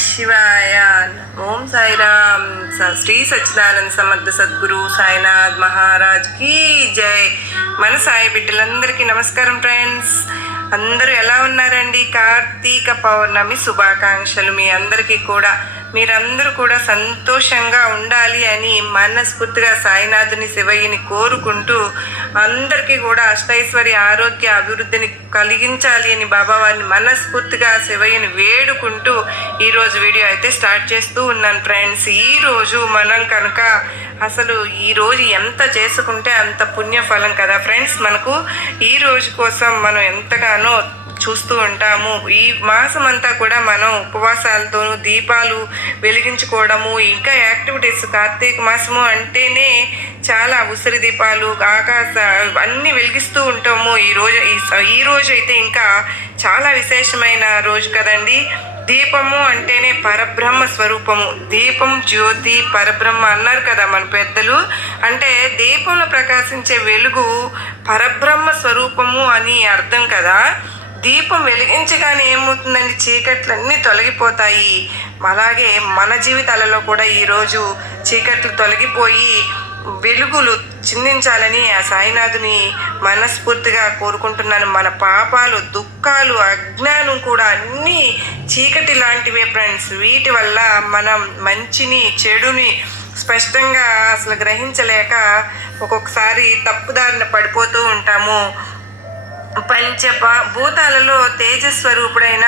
శివాయ ఓం సాయిరామ్. స- శ్రీ సచ్చిదానంద సమర్థ సద్గురు సాయినాథ్ మహారాజ్కి జై. మన సాయి బిడ్డలందరికీ నమస్కారం ఫ్రెండ్స్. అందరూ ఎలా ఉన్నారండి? కార్తీక పౌర్ణమి శుభాకాంక్షలు మీ అందరికీ కూడా. మీరందరూ కూడా సంతోషంగా ఉండాలి అని మనస్ఫూర్తిగా సాయినాథుని శివయ్యని కోరుకుంటూ అందరికీ కూడా అష్టైశ్వర్య ఆరోగ్య అభివృద్ధిని కలిగించాలి అని బాబా వారిని మనస్ఫూర్తిగా శివయ్యని వేడుకుంటూ ఈరోజు వీడియో అయితే స్టార్ట్ చేస్తూ ఉన్నాను ఫ్రెండ్స్. ఈరోజు మనం కనుక అసలు ఈరోజు ఎంత చేసుకుంటే అంత పుణ్యఫలం కదా ఫ్రెండ్స్? మనకు ఈ రోజు కోసం మనం ఎంతగానో చూస్తూ ఉంటాము. ఈ మాసం అంతా కూడా మనం ఉపవాసాలతోనూ దీపాలు వెలిగించుకోవడము ఇంకా యాక్టివిటీస్ కార్తీక మాసము అంటేనే చాలా ఉసిరి దీపాలు ఆకాశ అన్నీ వెలిగిస్తూ ఉంటాము. ఈ రోజు ఈ ఈ రోజు అయితే ఇంకా చాలా విశేషమైన రోజు కదండి. దీపము అంటేనే పరబ్రహ్మ స్వరూపము. దీపం జ్యోతి పరబ్రహ్మ అన్నారు కదా మన పెద్దలు. అంటే దీపంలో ప్రకాశించే వెలుగు పరబ్రహ్మ స్వరూపము అని అర్థం కదా. దీపం వెలిగించగానే ఏమవుతుందండి? చీకట్లన్నీ తొలగిపోతాయి. అలాగే మన జీవితాలలో కూడా ఈరోజు చీకట్లు తొలగిపోయి వెలుగులు చిందించాలని ఆ సాయినాథుని మనస్ఫూర్తిగా కోరుకుంటున్నాను. మన పాపాలు దుఃఖాలు అజ్ఞానం కూడా అన్నీ చీకటి లాంటివే ఫ్రెండ్స్. వీటి వల్ల మనం మంచిని చెడుని స్పష్టంగా అసలు గ్రహించలేక ఒక్కొక్కసారి తప్పుదారిన పడిపోతూ ఉంటాము. పంచ భూతాలలో తేజస్వరూపుడైన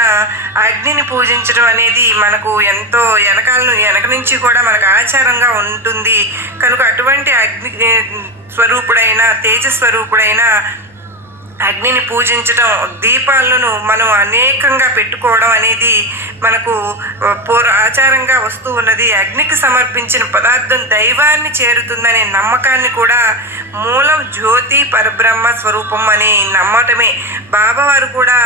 అగ్నిని పూజించడం అనేది మనకు ఎంతో వెనకాల వెనక నుంచి కూడా మనకు ఆచారంగా ఉంటుంది. కనుక అటువంటి అగ్ని స్వరూపుడైన తేజస్వరూపుడైన అగ్నిని పూజించడం దీపాలను మనం అనేకంగా పెట్టుకోవడం అనేది మనకు పూర్వ ఆచారంగా వస్తూ ఉన్నది. అగ్నికి సమర్పించిన పదార్థం దైవాన్ని చేరుతుందనే నమ్మకాన్ని కూడా మూలం జ్యోతి పరబ్రహ్మ స్వరూపం అని నమ్మటమే. బాబావారు కూడా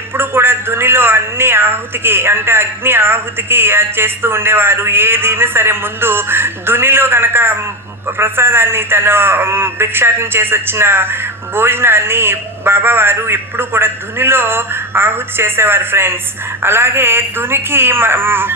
ఎప్పుడు కూడా దునిలో అన్ని ఆహుతికి అంటే అగ్ని ఆహుతికి అది చేస్తూ ఉండేవారు. ఏదైనా సరే ముందు దునిలో కనుక ప్రసాదాన్ని తను భిక్షాటం చేసి వచ్చిన భోజనాన్ని బాబావారు ఎప్పుడు కూడా ధునిలో ఆహుతి చేసేవారు ఫ్రెండ్స్. అలాగే ధునికి మ-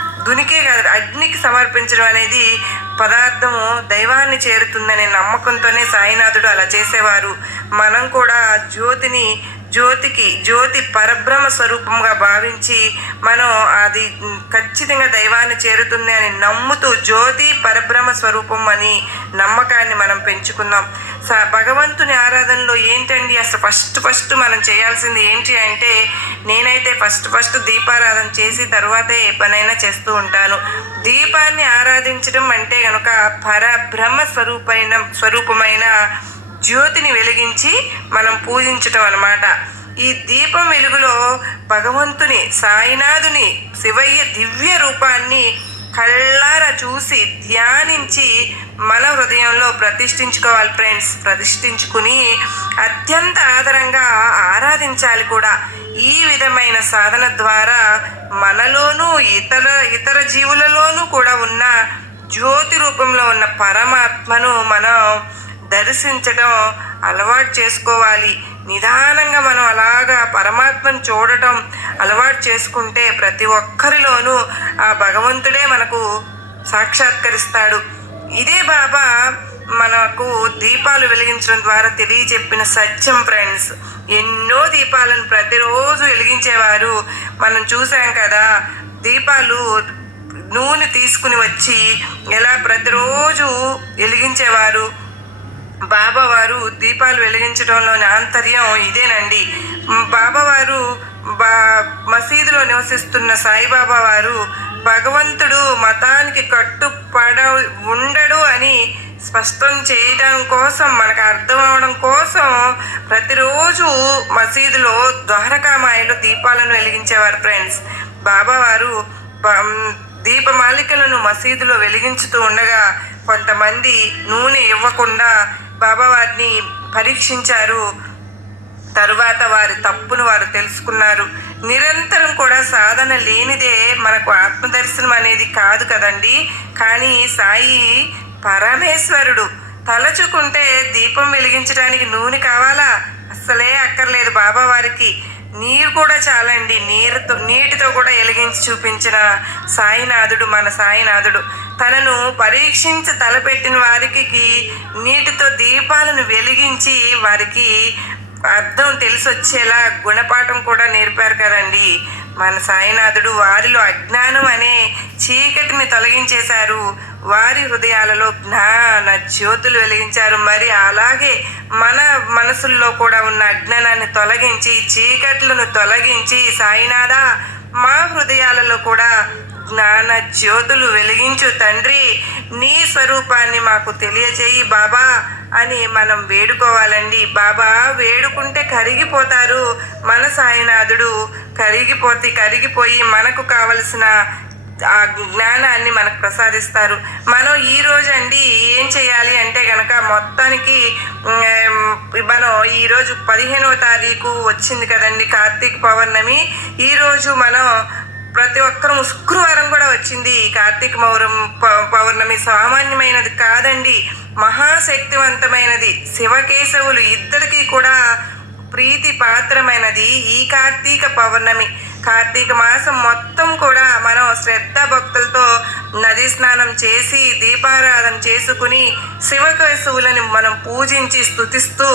కాదు అగ్నికి సమర్పించడం అనేది పదార్థము దైవాన్ని చేరుతుందనే నమ్మకంతోనే సాయినాథుడు అలా చేసేవారు. మనం కూడా జ్యోతిని జ్యోతికి జ్యోతి పరబ్రహ్మ స్వరూపంగా భావించి మనం అది ఖచ్చితంగా దైవాన్ని చేరుతుంది అని నమ్ముతూ జ్యోతి పరబ్రహ్మ స్వరూపం అని నమ్మకాన్ని మనం పెంచుకుందాం స భగవంతుని ఆరాధనలో ఏంటండి అసలు ఫస్ట్ ఫస్ట్ మనం చేయాల్సింది ఏంటి అంటే నేనైతే ఫస్ట్ ఫస్ట్ దీపారాధన చేసి తర్వాతే ఏ పనైనా చేస్తూ ఉంటాను. దీపాన్ని ఆరాధించడం అంటే కనుక పరబ్రహ్మ స్వరూపమైన స్వరూపమైన జ్యోతిని వెలిగించి మనం పూజించటం అన్నమాట. ఈ దీపం వెలుగులో భగవంతుని సాయినాథుని శివయ్య దివ్య రూపాన్ని కళ్ళారా చూసి ధ్యానించి మన హృదయంలో ప్రతిష్ఠించుకోవాలి ఫ్రెండ్స్. ప్రతిష్ఠించుకుని అత్యంత ఆదరంగా ఆరాధించాలి కూడా. ఈ విధమైన సాధన ద్వారా మనలోనూ ఇతర ఇతర జీవులలోనూ కూడా ఉన్న జ్యోతి రూపంలో ఉన్న పరమాత్మను మనం దర్శించడం అలవాటు చేసుకోవాలి. నిదానంగా మనం అలాగా పరమాత్మను చూడటం అలవాటు చేసుకుంటే ప్రతి ఒక్కరిలోనూ ఆ భగవంతుడే మనకు సాక్షాత్కరిస్తాడు. ఇదే బాబా మనకు దీపాలు వెలిగించడం ద్వారా తెలియజెప్పిన సత్యం ఫ్రెండ్స్ ఎన్నో దీపాలను ప్రతిరోజు వెలిగించేవారు. మనం చూసాం కదా దీపాలు నూనె తీసుకుని వచ్చి ఎలా ప్రతిరోజు వెలిగించేవారు. బాబావారు దీపాలు వెలిగించడంలోని ఆంతర్యం ఇదేనండి. బాబావారు బా మసీదులో నివసిస్తున్న సాయిబాబా వారు భగవంతుడు మతానికి కట్టుపడ ఉండడు అని స్పష్టం చేయడం కోసం మనకు అర్థం అవడం కోసం ప్రతిరోజు మసీదులో ద్వారకామాయలు దీపాలను వెలిగించేవారు ఫ్రెండ్స్. బాబావారు దీపమాలికలను మసీదులో వెలిగించుతూ ఉండగా కొంతమంది నూనె ఇవ్వకుండా బాబా వారిని పరీక్షించారు. తరువాత వారి తప్పును వారు తెలుసుకున్నారు. నిరంతరం కూడా సాధన లేనిదే మనకు ఆత్మదర్శనం అనేది కాదు కదండి. కానీ సాయి పరమేశ్వరుడు తలచుకుంటే దీపం వెలిగించడానికి నూనె కావాలా? అస్సలే అక్కర్లేదు బాబా వారికి. నీరు కూడా చాలండి. నీరుతో నీటితో కూడా వెలిగించి చూపించిన సాయినాథుడు మన సాయినాథుడు. తనను పరీక్షించి తలపెట్టిన వారికి నీటితో దీపాలను వెలిగించి వారికి అర్థం తెలిసొచ్చేలా గుణపాఠం కూడా నేర్పారు కదండి. మన సాయినాథుడు వారిలో అజ్ఞానం అనే చీకటిని తొలగించేశారు. వారి హృదయాలలో జ్ఞాన జ్యోతులు వెలిగించారు. మరి అలాగే మన మనసుల్లో కూడా ఉన్న అజ్ఞానాన్ని తొలగించి చీకట్లను తొలగించి సాయినాథ మా హృదయాలలో కూడా జ్ఞాన జ్యోతులు వెలిగించు తండ్రి. నీ స్వరూపాన్ని మాకు తెలియచేయి బాబా అని మనం వేడుకోవాలండి. బాబా వేడుకుంటే కరిగిపోతారు. మన సాయినాథుడు కరిగిపోతే కరిగిపోయి మనకు కావలసిన ఆ జ్ఞానాన్ని మనకు ప్రసాదిస్తారు. మనం ఈ రోజు అండి ఏం చేయాలి అంటే గనక మొత్తానికి మనం ఈరోజు పదిహేనవ తారీఖు వచ్చింది కదండి కార్తీక పౌర్ణమి. ఈరోజు మనం ప్రతి ఒక్కరూ శుక్రవారం కూడా వచ్చింది ఈ కార్తీక మౌరం పౌర్ణమి సామాన్యమైనది కాదండి. మహాశక్తివంతమైనది. శివకేశవులు ఇద్దరికీ కూడా ప్రీతి పాత్రమైనది ఈ కార్తీక పౌర్ణమి. కార్తీక మాసం మొత్తం కూడా మనం శ్రద్ధ భక్తులతో నది స్నానం చేసి దీపారాధన చేసుకుని శివకేశవులని మనం పూజించి స్తుతిస్తూ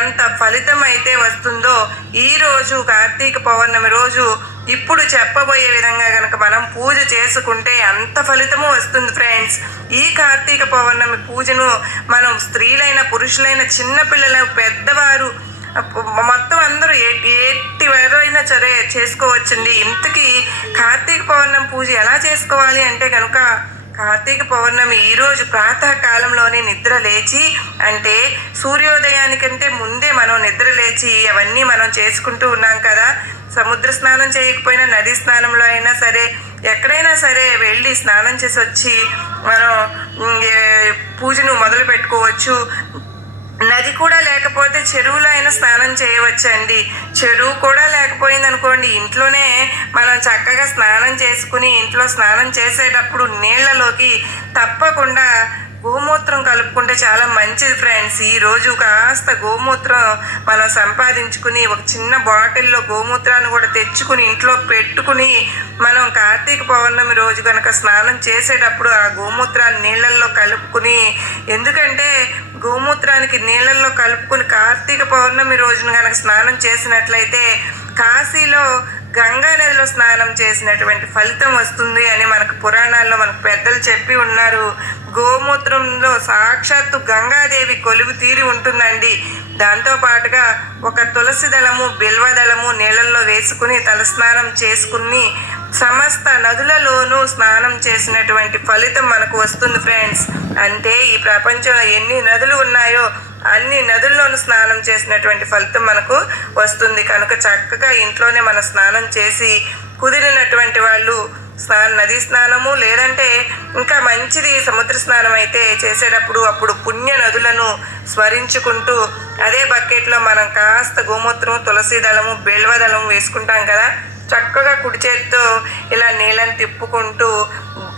ఎంత ఫలితం అయితే వస్తుందో ఈరోజు కార్తీక పౌర్ణమి రోజు ఇప్పుడు చెప్పబోయే విధంగా కనుక మనం పూజ చేసుకుంటే అంత ఫలితము వస్తుంది ఫ్రెండ్స్ ఈ కార్తీక పౌర్ణమి పూజను మనం స్త్రీలైన పురుషులైన చిన్నపిల్లల పెద్దవారు మొత్తం అందరూ ఏ- ఎట్టి ఎవరైనా సరే చేసుకోవచ్చండి. ఇంతకీ కార్తీక పౌర్ణమి పూజ ఎలా చేసుకోవాలి అంటే కనుక కార్తీక పౌర్ణమి ఈరోజు ప్రాతకాలంలోనే నిద్ర లేచి అంటే సూర్యోదయానికంటే ముందే మనం నిద్ర లేచి అవన్నీ మనం చేసుకుంటూ ఉన్నాం కదా. సముద్ర స్నానం చేయకపోయినా నది స్నానంలో అయినా సరే ఎక్కడైనా సరే వెళ్ళి స్నానం చేసి వచ్చి మనం పూజను మొదలు పెట్టుకోవచ్చు నది కూడా లేకపోతే చెరువులో అయినా స్నానం చేయవచ్చండి. చెరువు కూడా లేకపోయింది అనుకోండి ఇంట్లోనే మనం చక్కగా స్నానం చేసుకుని ఇంట్లో స్నానం చేసేటప్పుడు నీళ్ళలోకి తప్పకుండా గోమూత్రం కలుపుకుంటే చాలా మంచిది ఫ్రెండ్స్ ఈ రోజు కాస్త గోమూత్రం మనం సంపాదించుకుని ఒక చిన్న బాటిల్లో గోమూత్రాన్ని కూడా తెచ్చుకుని ఇంట్లో పెట్టుకుని మనం కార్తీక పౌర్ణమి రోజు కనుక స్నానం చేసేటప్పుడు ఆ గోమూత్రాన్ని నీళ్ళల్లో కలుపుకుని ఎందుకంటే గోమూత్రానికి నీళ్ళల్లో కలుపుకుని కార్తీక పౌర్ణమి రోజున కనుక స్నానం చేసినట్లయితే కాశీలో గంగా నదిలో స్నానం చేసినటువంటి ఫలితం వస్తుంది అని మనకు పురాణాల్లో మనకు పెద్దలు చెప్పి ఉన్నారు. గోమూత్రంలో సాక్షాత్తు గంగాదేవి కొలువు తీరి ఉంటుందండి. దాంతో పాటుగా ఒక తులసి దళము బిల్వ దళము నీళ్ళల్లో వేసుకుని తలస్నానం చేసుకుని సమస్త నదులలోనూ స్నానం చేసినటువంటి ఫలితం మనకు వస్తుంది ఫ్రెండ్స్. అంటే ఈ ప్రపంచంలో ఎన్ని నదులు ఉన్నాయో అన్ని నదుల్లోనూ స్నానం చేసినటువంటి ఫలితం మనకు వస్తుంది. కనుక చక్కగా ఇంట్లోనే మనం స్నానం చేసి కుదిరినటువంటి వాళ్ళు స్నాన నది స్నానము లేదంటే ఇంకా మంచిది సముద్ర స్నానం అయితే చేసేటప్పుడు అప్పుడు పుణ్య నదులను స్మరించుకుంటూ అదే బకెట్లో మనం కాస్త గోమూత్రము తులసి దళము బెల్వ వేసుకుంటాం కదా. చక్కగా కుడి చేత్తో ఇలా నీళ్ళని తిప్పుకుంటూ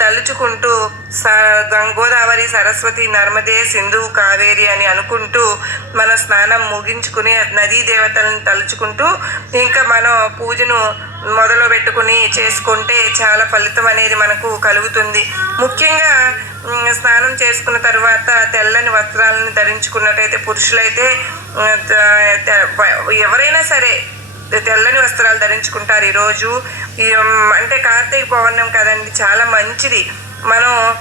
తలుచుకుంటూ స గం- గోదావరి సరస్వతి నర్మదే సింధు కావేరి అని అనుకుంటూ మన స్నానం ముగించుకుని నదీ దేవతలను తలుచుకుంటూ ఇంకా మనం పూజను మొదలు పెట్టుకుని చేసుకుంటే చాలా ఫలితం అనేది మనకు కలుగుతుంది. ముఖ్యంగా స్నానం చేసుకున్న తర్వాత తెల్లని వస్త్రాలను ధరించుకున్నట్టయితే పురుషులైతే ఎవరైనా సరే తెల్లని వస్త్రాలు ధరించుకుంటారు ఈరోజు. అంటే కార్తీక పౌర్ణం కదండి చాలా మంచిది. మనం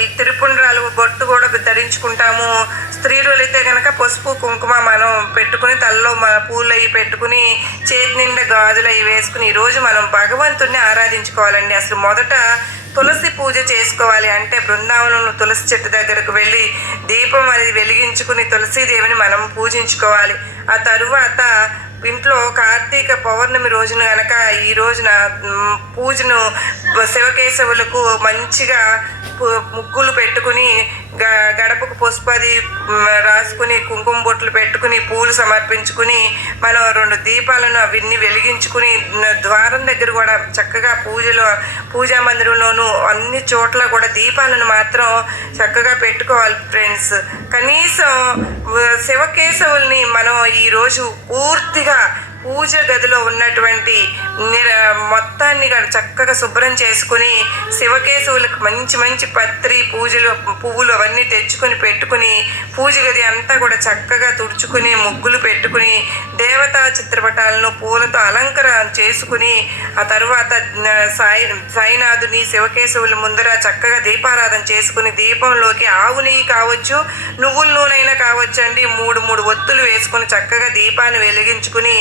ఈ తిరుపుండ్రాలు బొట్టు కూడా ధరించుకుంటాము. స్త్రీలు అయితే కనుక పసుపు కుంకుమ మనం పెట్టుకుని తలలో మన పూలు అవి పెట్టుకుని చేతి నిండా గాజులు అవి వేసుకుని ఈరోజు మనం భగవంతుణ్ణి ఆరాధించుకోవాలండి. అసలు మొదట తులసి పూజ చేసుకోవాలి అంటే బృందావనంలో తులసి చెట్టు దగ్గరకు వెళ్ళి దీపం అనేది వెలిగించుకుని తులసీదేవిని మనం పూజించుకోవాలి. ఆ తరువాత ఇంట్లో కార్తీక పౌర్ణమి రోజున గనక ఈ రోజున పూజను శివకేశవులకు మంచిగా ముగ్గులు పెట్టుకుని గడపకు పుష్పది రాసుకుని కుంకుమ బొట్లు పెట్టుకుని పూలు సమర్పించుకుని మనం రెండు దీపాలను అవన్నీ వెలిగించుకుని ద్వారం దగ్గర కూడా చక్కగా పూజలు పూజా మందిరంలోనూ అన్ని చోట్ల కూడా దీపాలను మాత్రం చక్కగా పెట్టుకోవాలి ఫ్రెండ్స్. కనీసం శివకేశవుల్ని మనం ఈరోజు పూర్తిగా పూజ గదిలో ఉన్నటువంటి నిర మొత్తాన్ని చక్కగా శుభ్రం చేసుకుని శివకేశవులకు మంచి మంచి పత్రి పూజలు పువ్వులు అవన్నీ తెచ్చుకొని పెట్టుకుని పూజ గది అంతా కూడా చక్కగా తుడుచుకుని ముగ్గులు పెట్టుకుని దేవతా చిత్రపటాలను పూలతో అలంకరణ చేసుకుని ఆ తర్వాత సాయి సాయినాథుని శివకేశవుల ముందర చక్కగా దీపారాధన చేసుకుని దీపంలోకి ఆవు నెయ్యి కావచ్చు నువ్వుల నూనెైనా కావచ్చు అండి మూడు మూడు ఒత్తులు వేసుకుని చక్కగా దీపాన్ని వెలిగించుకుని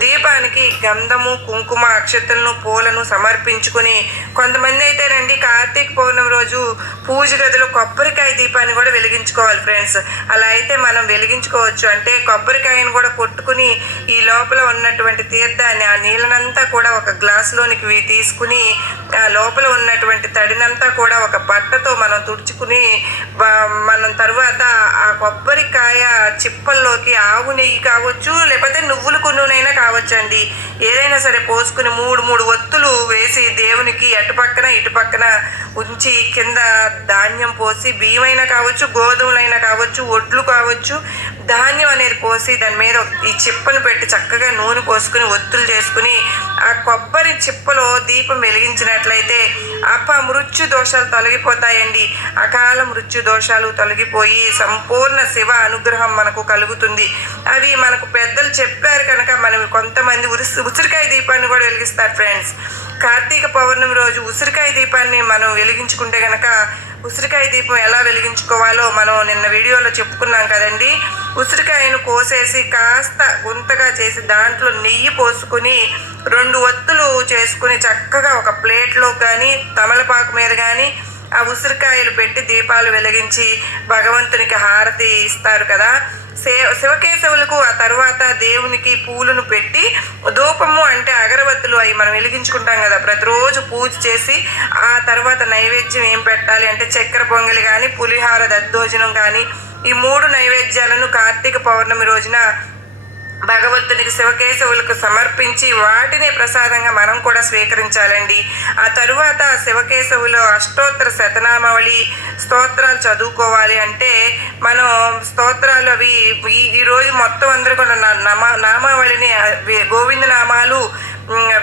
దీపానికి గంధము కుంకుమ అక్షతలను పూలను సమర్పించుకుని కొంతమంది అయితేనండి కార్తీక పౌర్ణమి రోజు పూజ గదిలో కొబ్బరికాయ దీపాన్ని కూడా వెలిగించుకోవాలి ఫ్రెండ్స్. అలా అయితే మనం వెలిగించుకోవచ్చు. అంటే కొబ్బరికాయను కూడా కొట్టుకుని ఈ లోపల ఉన్నటువంటి తీర్థాన్ని ఆ నీళ్ళనంతా కూడా ఒక గ్లాసులోనికి తీసుకుని ఆ లోపల ఉన్నటువంటి తడినంతా కూడా ఒక బట్టతో మనం తుడుచుకుని మనం తర్వాత ఆ కొబ్బరికాయ చిప్పల్లోకి ఆవు నెయ్యి కావచ్చు లేకపోతే నువ్వులకు అయినా కావచ్చండి. ఏదైనా సరే పోసుకుని మూడు మూడు ఒత్తులు వేసి దేవునికి అటుపక్కన ఇటుపక్కన ఉంచి కింద ధాన్యం పోసి బియ్యమైనా కావచ్చు గోధుమలైనా కావచ్చు ఒడ్లు కావచ్చు ధాన్యం అనేది పోసి దాని మీద ఈ చిప్పను పెట్టి చక్కగా నూనె పోసుకుని ఒత్తులు చేసుకుని ఆ కొబ్బరి చిప్పలో దీపం వెలిగించినట్లయితే అప మృత్యు దోషాలు తొలగిపోతాయండి. అకాల మృత్యు దోషాలు తొలగిపోయి సంపూర్ణ శివ అనుగ్రహం మనకు కలుగుతుంది. అవి మనకు పెద్దలు చెప్పారు కనుక మనం కొంతమంది ఉరిసి ఉసిరికాయ దీపాన్ని కూడా వెలిగిస్తారు ఫ్రెండ్స్ కార్తీక పౌర్ణమి రోజు ఉసిరికాయ దీపాన్ని మనం వెలిగించుకుంటే కనుక ఉసిరికాయ దీపం ఎలా వెలిగించుకోవాలో మనం నిన్న వీడియోలో చెప్పుకున్నాం కదండి. ఉసిరికాయను కోసేసి కాస్త గుంతగా చేసి దాంట్లో నెయ్యి పోసుకుని రెండు ఒత్తులు చేసుకుని చక్కగా ఒక ప్లేట్లో కానీ తమలపాకు మీద కానీ ఆ ఉసిరికాయలు పెట్టి దీపాలు వెలిగించి భగవంతునికి హారతి ఇస్తారు కదా. శే శివకేశవులకు ఆ తర్వాత దేవునికి పూలను పెట్టి ధూపము అంటే అగరబత్తులు అవి మనం వెలిగించుకుంటాం కదా. ప్రతిరోజు పూజ చేసి ఆ తర్వాత నైవేద్యం ఏం పెట్టాలి అంటే చక్కెర పొంగలి కానీ పులిహార దద్దోజనం కానీ ఈ మూడు నైవేద్యాలను కార్తీక పౌర్ణమి రోజున భగవంతునికి శివకేశవులకు సమర్పించి వాటిని ప్రసాదంగా మనం కూడా స్వీకరించాలండి. ఆ తరువాత శివకేశవులు అష్టోత్తర శతనామావళి స్తోత్రాలు చదువుకోవాలి అంటే మనం స్తోత్రాలు అవి ఈ రోజు మొత్తం అందరూ కూడా నా- నామావళిని గోవింద నామాలు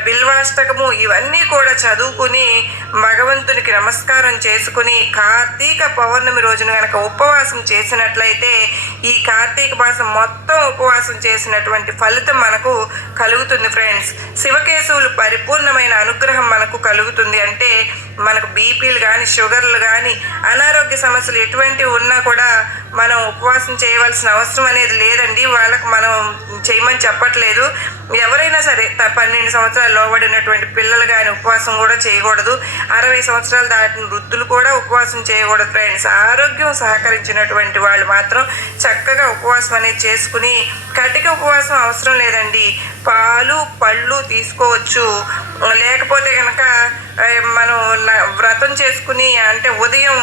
బిల్వాష్టకము ఇవన్నీ కూడా చదువుకుని భగవంతునికి నమస్కారం చేసుకుని కార్తీక పౌర్ణమి రోజున కనుక ఉపవాసం చేసినట్లయితే ఈ కార్తీక మాసం మొత్తం ఉపవాసం చేసినటువంటి ఫలితం మనకు కలుగుతుంది ఫ్రెండ్స్. శివకేశవులు పరిపూర్ణమైన అనుగ్రహం మనకు కలుగుతుంది అంటే మనకు బీపీలు కానీ షుగర్లు కానీ అనారోగ్య సమస్యలు ఎటువంటివి ఉన్నా కూడా మనం ఉపవాసం చేయవలసిన అవసరం అనేది లేదండి. వాళ్ళకు మనం చేయమని చెప్పట్లేదు. ఎవరైనా సరే పన్నెండు సంవత్సరాలు లోబడినటువంటి పిల్లలు కానీ ఉపవాసం కూడా చేయకూడదు. అరవై సంవత్సరాలు దాటిన వృద్ధులు కూడా ఉపవాసం చేయకూడదు ఫ్రెండ్స్. ఆరోగ్యం సహకరించినటువంటి వాళ్ళు మాత్రం చక్కగా ఉపవాసం అనేది చేసుకుని కటిక ఉపవాసం అవసరం లేదండి. పాలు పళ్ళు తీసుకోవచ్చు. లేకపోతే కనుక మనం వ్రతం చేసుకుని అంటే ఉదయం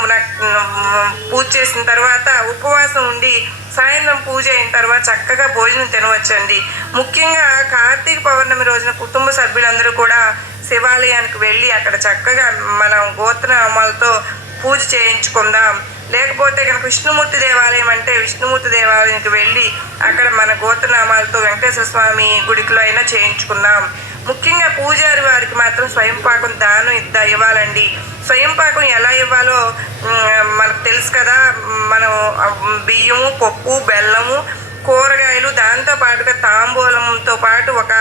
చేసిన తర్వాత ఉపవాసం ఉండి సాయంత్రం పూజ అయిన తర్వాత చక్కగా భోజనం తినవచ్చండి. ముఖ్యంగా కార్తీక పౌర్ణమి రోజున కుటుంబ సభ్యులందరూ కూడా శివాలయానికి వెళ్ళి అక్కడ చక్కగా మనం గోత్రనామాలతో పూజ చేయించుకుందాం. లేకపోతే కనుక విష్ణుమూర్తి దేవాలయం అంటే విష్ణుమూర్తి దేవాలయానికి వెళ్ళి అక్కడ మన గోత్రనామాలతో వెంకటేశ్వర స్వామి గుడికిలో అయినా చేయించుకుందాం. ముఖ్యంగా పూజారి వారికి మాత్రం స్వయం పాకం దానం ఇద్దా ఇవ్వాలండి. స్వయం పాకం ఎలా ఇవ్వాలో మనకు తెలుసు కదా మనం బియ్యము పప్పు బెల్లము కూరగాయలు దాంతో పాటుగా తాంబూలంతో పాటు ఒక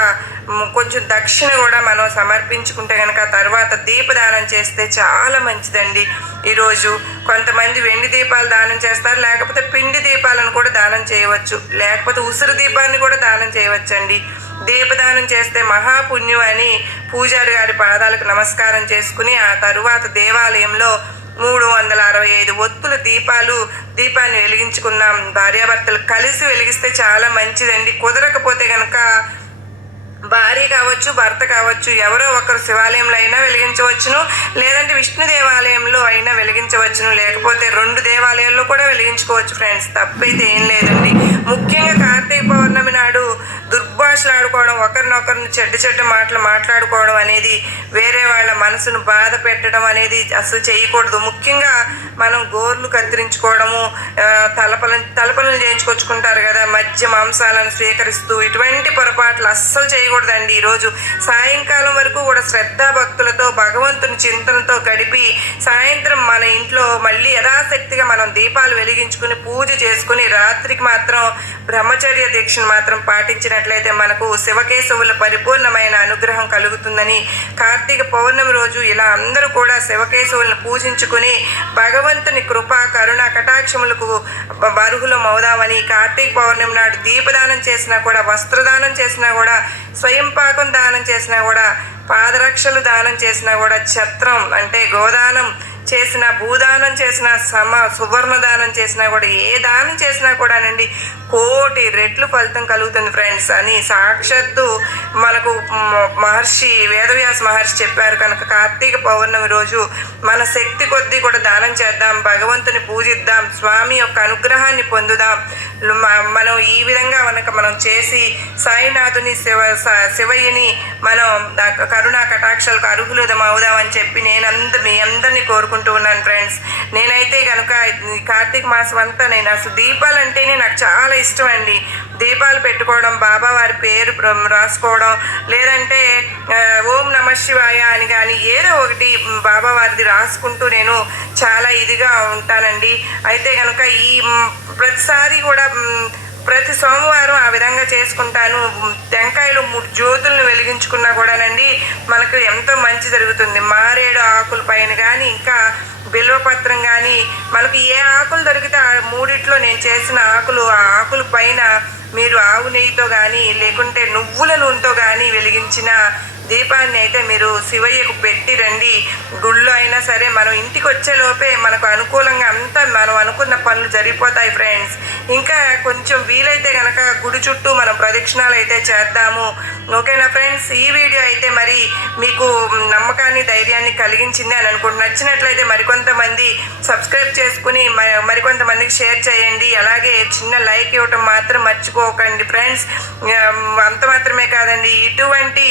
కొంచెం దక్షిణ కూడా మనం సమర్పించుకుంటే కనుక తర్వాత దీపదానం చేస్తే చాలా మంచిదండి. ఈరోజు కొంతమంది వెండి దీపాలు దానం చేస్తారు లేకపోతే పిండి దీపాలను కూడా దానం చేయవచ్చు. లేకపోతే ఉసిరి దీపాన్ని కూడా దానం చేయవచ్చండి. దీపదానం చేస్తే మహాపుణ్యం అని పూజారి గారి పాదాలకు నమస్కారం చేసుకుని ఆ తరువాత దేవాలయంలో మూడు వందల అరవై ఐదు ఒత్తుల దీపాలు దీపాన్ని వెలిగించుకున్నాం భార్యాభర్తలు కలిసి వెలిగిస్తే చాలా మంచిదండి. కుదరకపోతే కనుక భార్య కావచ్చు భర్త కావచ్చు ఎవరో ఒకరు శివాలయంలో అయినా వెలిగించవచ్చును. లేదంటే విష్ణు దేవాలయంలో అయినా వెలిగించవచ్చును. లేకపోతే రెండు దేవాలయాల్లో కూడా వెలిగించుకోవచ్చు ఫ్రెండ్స్. తప్పైతే ఏం లేదండి. ముఖ్యంగా కార్తీక పౌర్ణమి నాడు దుర్ దుర్భాషలు ఆడుకోవడం ఒకరినొకరిని చెడ్డ చెడ్డ మాటలు మాట్లాడుకోవడం అనేది వేరే వాళ్ళ మనసును బాధ పెట్టడం అనేది అసలు చేయకూడదు. ముఖ్యంగా మనం గోర్లు కత్తిరించుకోవడము ఆ, తలపల తలపలను చేయించుకొచ్చుకుంటారు కదా మధ్య మాంసాలను స్వీకరిస్తూ ఇటువంటి పొరపాట్లు అస్సలు చేయకూడదండి. ఈరోజు సాయంకాలం వరకు కూడా శ్రద్ధాభక్తులతో భగవంతుని చింతనతో గడిపి సాయంత్రం మన ఇంట్లో మళ్ళీ యథాశక్తిగా మనం దీపాలు వెలిగించుకుని పూజ చేసుకుని రాత్రికి మాత్రం బ్రహ్మచర్య దీక్షను మాత్రం పాటించినట్లయితే మనకు శివకేశవుల పరిపూర్ణమైన అనుగ్రహం కలుగుతుందని కార్తీక పౌర్ణమి రోజు ఇలా అందరూ కూడా శివకేశవులను పూజించుకుని భగవంతుని కృప కరుణ కటాక్షములకు బరుహులం అవుదామని కార్తీక పౌర్ణమి నాడు దీపదానం చేసినా కూడా వస్త్రదానం చేసినా కూడా స్వయం పాకం దానం చేసినా కూడా పాదరక్షలు దానం చేసినా కూడా ఛత్రం అంటే గోదానం చేసిన భూదానం చేసిన సమ సువర్ణ దానం చేసినా కూడా ఏ దానం చేసినా కూడానండి కోటి రెట్లు ఫలితం కలుగుతుంది ఫ్రెండ్స్ అని సాక్షాత్తు మనకు మహర్షి వేదవ్యాస మహర్షి చెప్పారు కనుక కార్తీక పౌర్ణమి రోజు మన శక్తి కొద్దీ కూడా దానం చేద్దాం భగవంతుని పూజిద్దాం స్వామి యొక్క అనుగ్రహాన్ని పొందుదాం. మనం ఈ విధంగా మనకు మనం చేసి సాయినాథుని శివ స- శివయ్యని మనం కరుణా కటాక్షాలకు అర్హులదం అవుదామని చెప్పి నేను అంద మీ అందరినీ కోరుకుంటూ ఉన్నాను ఫ్రెండ్స్ నేనైతే కనుక కార్తీక మాసం అంతా నేను అసలు దీపాలు అంటేనే నాకు చాలా ఇష్టం అండి దీపాలు పెట్టుకోవడం బాబా వారి పేరు రాసుకోవడం లేదంటే ఓం నమ శివాయ అని కానీ ఏదో ఒకటి బాబా వారిది రాసుకుంటూ నేను చాలా ఇదిగా ఉంటానండి. అయితే కనుక ఈ ప్రతిసారి కూడా ప్రతి సోమవారం ఆ విధంగా చేసుకుంటాను. టెంకాయలు మూడు జ్యోతులను వెలిగించుకున్నా కూడానండి మనకు ఎంతో మంచి జరుగుతుంది. మారేడు ఆకుల పైన కానీ ఇంకా బిల్వపత్రం కానీ మనకు ఏ ఆకులు దొరికితే ఆ మూడిట్లో నేను చేసిన ఆకులు ఆ ఆకుల పైన మీరు ఆవు నెయ్యితో కానీ లేకుంటే నువ్వుల నూనెతో కానీ వెలిగించిన దీపాన్ని అయితే మీరు శివయ్యకు పెట్టి రండి. గుళ్ళో అయినా సరే మనం ఇంటికి వచ్చే లోపే మనకు అనుకూలంగా అంతా మనం అనుకున్న పనులు జరిగిపోతాయి ఫ్రెండ్స్ ఇంకా కొంచెం వీలైతే కనుక గుడి చుట్టూ మనం ప్రదక్షిణాలు అయితే చేద్దాము. ఓకేనా ఫ్రెండ్స్ ఈ వీడియో అయితే మరి మీకు నమ్మకాన్ని ధైర్యాన్ని కలిగించింది అని అనుకుంటు నచ్చినట్లయితే మరికొంతమంది సబ్స్క్రైబ్ చేసుకుని మరికొంతమందికి షేర్ చేయండి. అలాగే చిన్న లైక్ ఇవ్వటం మాత్రం మర్చిపోకండి ఫ్రెండ్స్ అంత మాత్రమే కాదండి. ఇటువంటి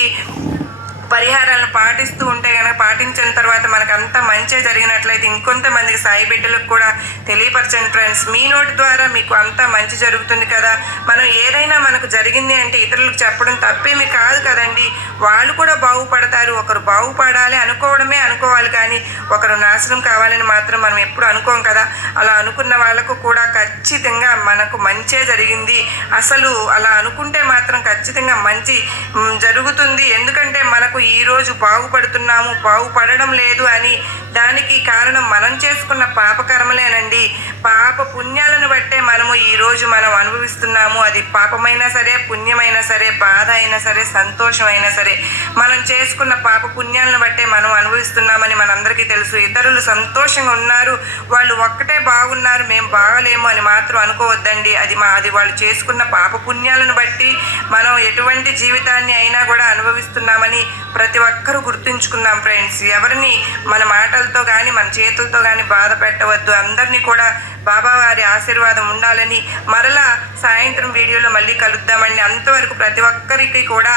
పరిహారాలను పాటిస్తూ ఉంటే కనుక పాటించిన తర్వాత మనకు అంత మంచి జరిగినట్లయితే ఇంకొంతమందికి సాయి బిడ్డలకు కూడా తెలియపరచండి ఫ్రెండ్స్ మీ నోటి ద్వారా మీకు అంతా మంచి జరుగుతుంది కదా. మనం ఏదైనా మనకు జరిగింది అంటే ఇతరులకు చెప్పడం తప్పేమి కాదు కదండి. వాళ్ళు కూడా బాగుపడతారు. ఒకరు బాగుపడాలి అనుకోవడమే అనుకోవాలి కానీ ఒకరు నాశనం కావాలని మాత్రం మనం ఎప్పుడు అనుకోం కదా. అలా అనుకున్న వాళ్ళకు కూడా ఖచ్చితంగా మనకు మంచే జరిగింది. అసలు అలా అనుకుంటే మాత్రం ఖచ్చితంగా మంచి జరుగుతుంది. ఎందుకంటే మనకు ఈరోజు బాగుపడుతున్నాము బాగుపడడం లేదు అని దానికి కారణం మనం చేసుకున్న పాపకర్మలేనండి పాప పుణ్యాలను బట్టే మనము ఈరోజు మనం అనుభవిస్తున్నాము. అది పాపమైనా సరే పుణ్యమైనా సరే బాధ అయినా సరే సంతోషం అయినా సరే మనం చేసుకున్న పాప పుణ్యాలను బట్టే మనం అనుభవిస్తున్నామని మనందరికీ తెలుసు. ఇతరులు సంతోషంగా ఉన్నారు వాళ్ళు ఒక్కటే బాగున్నారు మేము బాగలేము అని మాత్రం అనుకోవద్దండి. అది మా అది వాళ్ళు చేసుకున్న పాప పుణ్యాలను బట్టి మనం ఎటువంటి జీవితాన్ని అయినా కూడా అనుభవిస్తున్నామని ప్రతి ఒక్కరూ గుర్తుంచుకుందాం ఫ్రెండ్స్. ఎవరిని మన మాటలతో కానీ మన చేతులతో కానీ బాధ పెట్టవద్దు. అందరినీ కూడా బాబా వారి ఆశీర్వాదం ఉండాలని మరలా సాయంత్రం వీడియోలో మళ్ళీ కలుద్దామండి. అంతవరకు ప్రతి ఒక్కరికి కూడా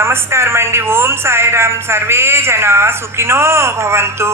నమస్కారం అండి ఓం సాయిరామ్. సర్వే జన సుఖినో భవంతు.